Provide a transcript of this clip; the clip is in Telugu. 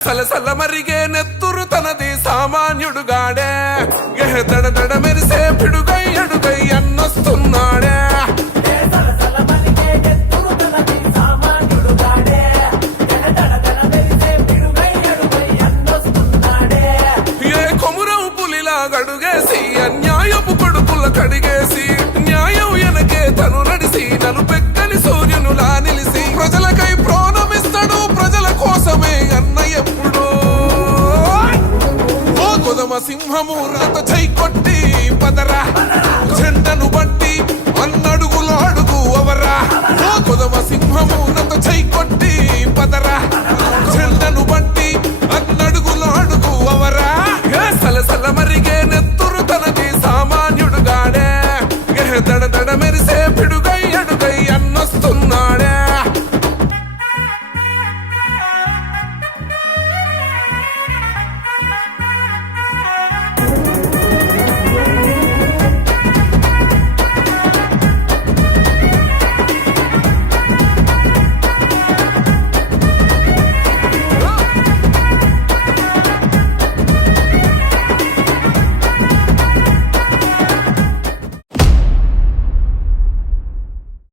సలసల మరిగే నెత్తురు తనది సామాన్యుడుగాడే గెహ దడ దడ మెరిసే పిడుగై అడుగై అన్నొస్తున్నాడే. ఏ కొమురం పులిలా గడుగేసి అన్యాయపు కొడుకుల కడిగేసి న్యాయం ఎనకే తను నడిసి నలుపెక్కని ఓ రథ సింహము కొట్ట